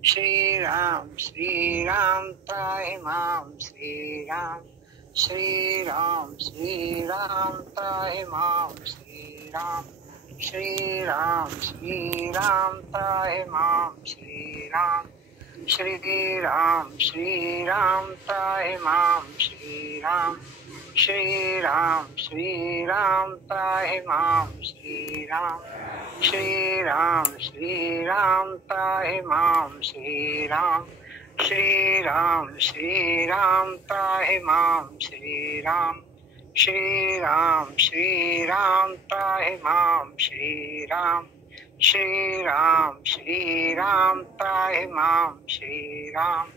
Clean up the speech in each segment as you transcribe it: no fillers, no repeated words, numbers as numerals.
Shri Ram, Shri Ram, Trahi Mam, Shri Ram, Shri Ram, Shri Ram, Trahi Mam, Shri Ram, Shri Ram, Shri Ram, Trahi Mam, Shri Ram, Shri Ram, Shri Ram, Trahi Mam, Shri Ram, Shri Ram, Shri Ram, Trahi Mam, Shri Ram, Shri Ram, Shri Ram, Trahi Mam, Shri Ram, Shri Ram, Shri Ram, Trahi Mam, Shri Ram, Shri Ram, Shri Ram, Trahi Mam, Shri Ram, Shri Ram, Shri Ram, Trahi Mam, Shri Ram,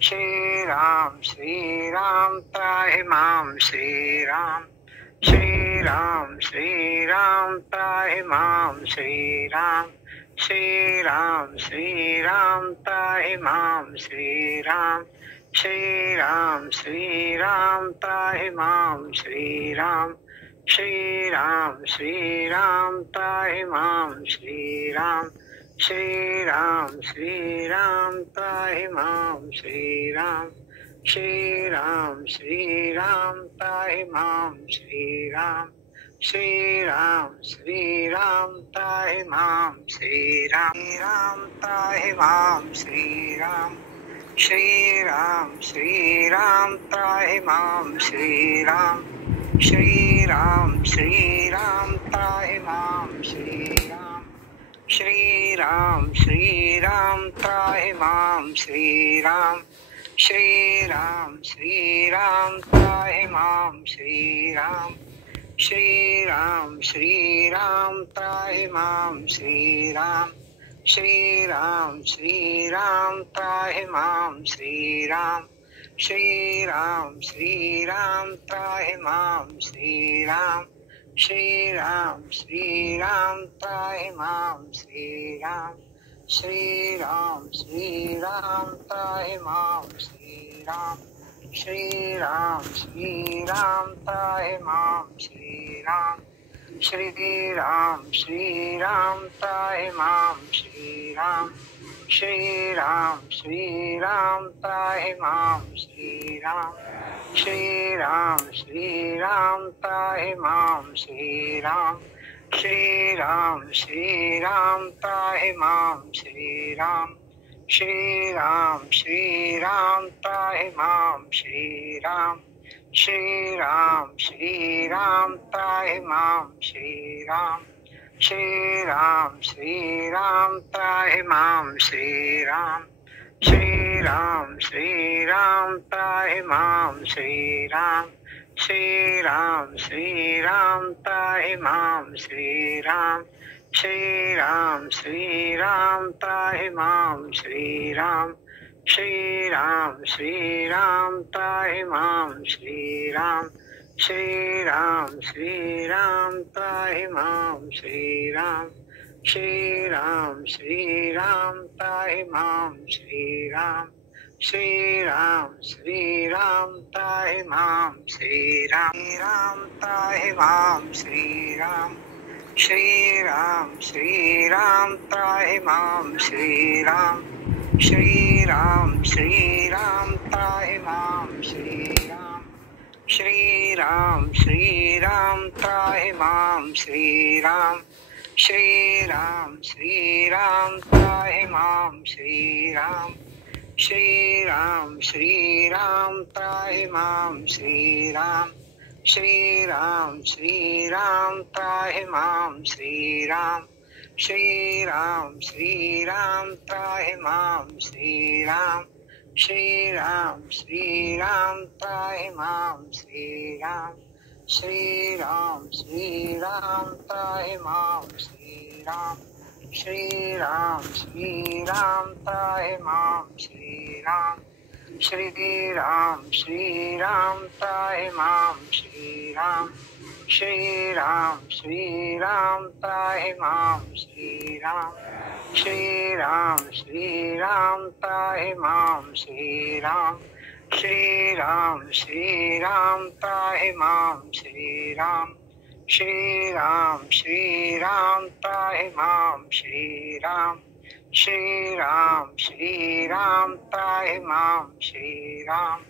Shri Ram, Shri Ram, Trahi Mam, Shri Ram, Shri Ram, Shri Ram, Trahi Mam, Shri Ram, Shri Ram, Shri Ram, Trahi Mam, Shri Ram, Shri Ram, Shri Ram, Trahi Mam, Shri Ram, Shri Ram, Shri Ram, Trahi Mam, Shri Ram, Shri Ram, Shri Ram, Trahi Mam, Shri Ram, Shri Ram, Shri Ram, Trahi Mam, Shri Ram, Shri Ram, Shri Ram, Trahi Mam, Shri Ram, Trahi Mam, Shri Ram, Shri Ram, Shri Ram, Trahi Mam, Shri Ram, Shri Ram, Shri Ram, Trahi Mam, Shri Ram, Shri Ram, Shri Ram, Trahi Mam, Shri Ram, Shri Ram, Shri Ram, Trahi Mam, Shri Ram, Shri Ram, Shri Ram, Trahi Mam, Shri Ram, Shri Ram, Shri Ram, Trahi Mam, Shri Ram, Shri Ram, Shri Ram, Trahi Mam, Shri Ram, Shri Ram, Shri Ram, Trahi Mam, Shri Ram, Shri Ram, Shri Ram, Trahi Mam, Shri Ram, Shri Ram, Shri Ram, Trahi Mam, Shri Ram, Shri Ram, Shri Ram, Trahi Mam, Shri Ram, Shri Ram, Shri Ram, Trahi Mam, Shri Ram, Shri Ram, Shri Ram, Trahi Mam, Shri Ram, Shri Ram, Shri Ram, Trahi Mam, Shri Ram, Shri Ram, Shri Ram, Trahi Mam, Shri Ram, Shri Ram, Shri Ram, Trahi Mam, Shri Ram, Shri Ram, Shri Ram, Trahi Mam, Shri Ram, Shri Ram, Shri Ram, Trahi Mam, Shri Ram, Shri Ram, Shri Ram, Trahi Mam, Shri Ram, Shri Ram, Shri Ram, Trahi Mam, Shri Ram, Shri Ram, Shri Ram, Trahi Mam, Shri Ram, Shri Ram, Shri Ram, Trahi Mam, Shri Ram, Shri Ram, Shri Ram, Trahi Mam, Shri Ram, Shri Ram, Shri Ram, Trahi Mam, Shri Ram, Trahi Mam, Shri Ram, Shri Ram, Shri Ram, Trahi Mam, Shri Ram, Shri Ram, Shri Ram, Trahi Mam, Shri Ram, Shri Ram, Shri Ram, Trahi Mam, Shri Ram, Shri Ram, Shri Ram, Trahi Mam, Shri Ram, Shri Ram, Shri Ram, Trahi Mam, Shri Ram, Shri Ram, Shri Ram, Trahi Mam, Shri Ram, Shri Ram, Shri Ram, Trahi Mam, Shri Ram, Shri Ram, Shri Ram, Trahi Mam, Shri Ram, Shri Ram, Shri Ram, Trahi Mam, Shri Ram, Shri Ram, Shri Ram, Trahi Mam, Shri Ram, Shri Ram, Shri Ram, Trahi Mam, Shri Ram, Shri Ram, Shri Ram, Trahi Mam, Shri Ram, Shri Ram, Shri Ram, Trahi Mam, Shri Ram, Shri Ram, Shri Ram, Trahi Mam, Shri Ram, Shri Ram, Shri Ram, Trahi Mam, Shri Ram, Shri Ram, Shri Ram, Trahi Mam, Shri Ram.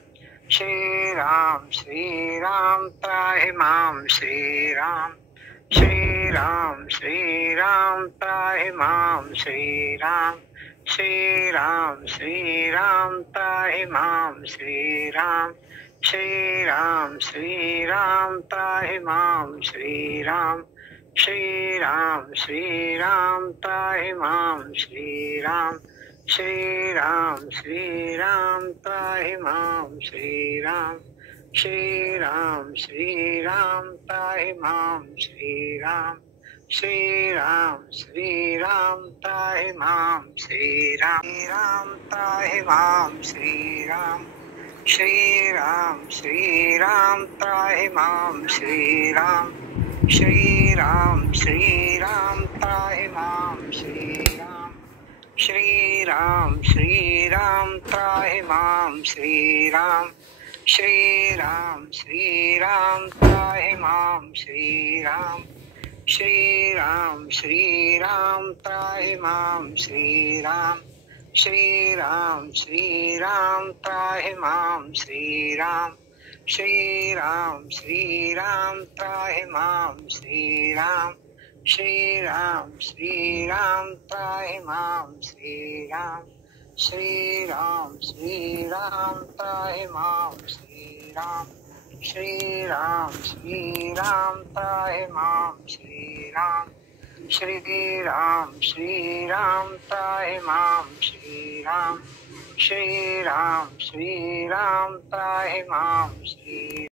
Shri Ram, Shri Ram, Trahi Mam, Shri Ram. Shri Ram, Shri Ram, Trahi Mam, Shri Ram. Shri Ram, Shri Ram, Trahi Mam, Shri Ram. Shri Ram, Shri Ram, Trahi Mam, Shri Ram. Shri Ram, Shri Ram, Trahi Mam, Shri Ram. Shri Ram, Shri Ram, Trahi Mam, Shri Ram. Shri Ram, Shri Ram, Trahi Mam, Shri Ram. Shri Ram, Shri Ram, Trahi Mam, Shri Ram. Shri Ram, Trahi Mam, Shri Ram. Shri Ram, Shri Ram, Trahi Mam, Shri Ram. Shri Ram, Shri Ram, Trahi Mam, Shri Ram. Shri Ram, Shri Ram, Trahi Mam, Shri Ram. Shri Ram, Shri Ram, Trahi Mam, Shri Ram. Shri Ram, Shri Ram, Trahi Mam, Shri Ram. Shri Ram, Shri Ram, Trahi Mam, Shri Ram. Shri Ram, Shri Ram, Trahi Mam, Shri Ram. Shri Ram, Shri Ram, Trahi Mam, Shri Ram. Shri Ram, Shri Ram, Trahi Mam, Shri Ram. Shri Ram, Shri Ram, Trahi Mam, Shri Ram. Shri Ram, Shri Ram, Trahi Mam, Shri Ram. Shri Ram, Shri Ram, Trahi Mam, Shri